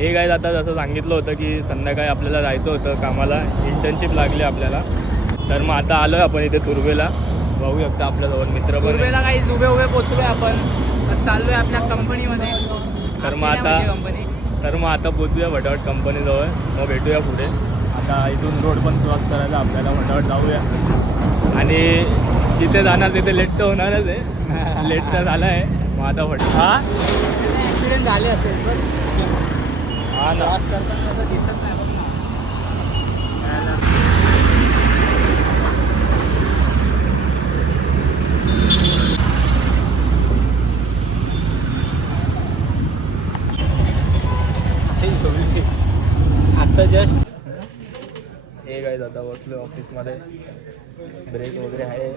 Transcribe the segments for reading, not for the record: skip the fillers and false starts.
हे काय आता जसं सांगितलं होतं की संध्याकाळी आपल्याला जायचं होतं कामाला, इंटर्नशिप लागली आपल्याला. तर मग आता आलो आपण इथे तुर्वेला. बघू शकता आपल्याजवळ मित्र पण तुर्वेला काही उभे पोचलोय आपण. चाललोय आपल्या कंपनीमध्ये. तर मग आता पोचूया फटाफट कंपनीजवळ. मग भेटूया पुढे. आता इथून रोड पण क्रॉस करायचा आपल्याला, फटाफट जाऊया. आणि जिथे जाणार तिथे लेट तर होणारच आहे. लेट तर झालं आहे. मग आता ॲक्सिडेंट झाले असेल पण हा ना. क्रॉस करताना असं दिसत नाही बघ ना. आता जस्ट हे काय आता बसलो ऑफिसमध्ये. ब्रेक वगैरे आहे.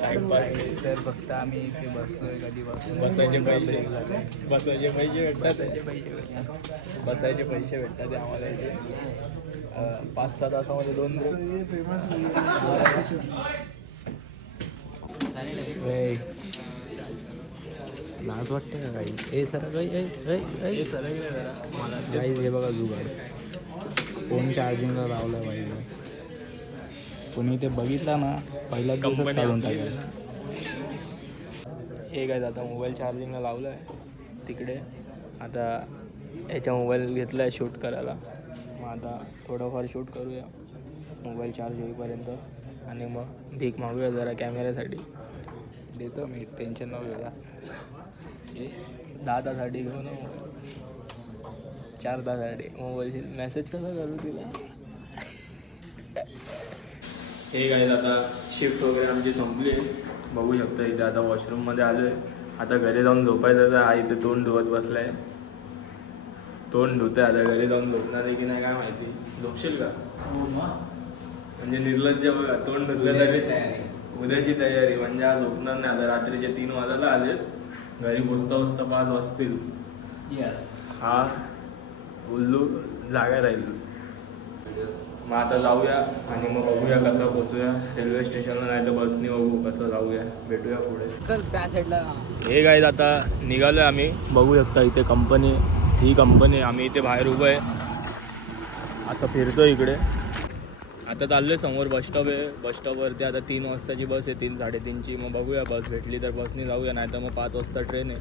टाइमपास तर फक्त आम्ही इथे बसलोय. कधी बसायचे पैसे भेटतात. बसायचे पैसे भेटतात ते आम्हाला इथे. 5-6 तासामध्ये 2 लाज वाटते का काही? हे सर मला गाईज हे बघा जुगाड. फोन चार्जिंगला लावला पाहिजे. कोणी ते बघितला ना पहिल्याच दिवसात काढून टाकायला. हे काय आता मोबाईल चार्जिंगला लावलं आहे तिकडे. आता याच्या मोबाईल घेतला आहे शूट करायला. मग आता थोडंफार शूट करूया मोबाईल चार्ज होईपर्यंत. आणि मग भीक मागूया जरा कॅमेऱ्यासाठी. देतो मी, टेन्शन नको घेऊया. 10 तासाठी घेऊ ना 4 तासाठी मोबाईलची. मेसेज कसा करू तिला? हे काय आता शिफ्ट वगैरे आमची संपली. बघू शकता इथे आता वॉशरूममध्ये आलो आहे. आता घरी जाऊन झोपायचं. तर हा इथे तोंड धुवत बसला आहे. तोंड धुते. आता घरी जाऊन झोपणार आहे की नाही काय माहिती. झोपशील का? म्हणजे निर्लज्ज बघा, तोंड धुतलं तरी उद्याची तयारी. म्हणजे आज झोपणार नाही. आता रात्रीचे 3 वाजायला आलेत. घरी पोचता 5 वाजतील. हा उल्लू जागा राहील. मग आता जाऊया आणि मग बघूया कसं पोचूया रेल्वे स्टेशनला. नाही तर बसनी बघू कसं जाऊया. भेटूया पुढे. चल त्या साईडला. हे काय आता निघालो आहे आम्ही. बघू शकता इथे कंपनी. ही कंपनी. आम्ही इथे बाहेर उभं आहे. असं फिरतो इकडे. आता चाललो आहे समोर बसस्टॉप आहे. बसस्टॉपवरती आता 3 वाजताची बस आहे. 3-3:30ची. मग बघूया बस भेटली तर बसनी जाऊया. नाही तर मग 5 वाजता ट्रेन आहे.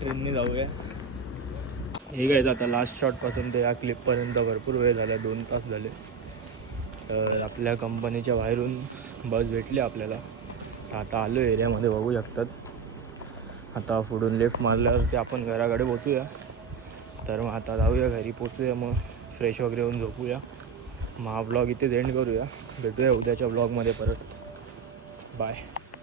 ट्रेननी जाऊया. हे काय आता लास्ट शॉटपासून ते या क्लिपपर्यंत भरपूर वेळ झाला. 2 तास झाले. तर आपल्या कंपनीच्या बाहेरून बस भेटली आपल्याला. आता आलो एरियामध्ये बघू शकतात. आता पुढून लेफ्ट मारल्यावरती आपण घराकडे पोचूया. तर मग आता जाऊया घरी पोचूया. मग फ्रेश वगैरे होऊन झोपूया. मग हा ब्लॉग इथे एंड करूया. भेटूया उद्याच्या ब्लॉगमध्ये परत. बाय.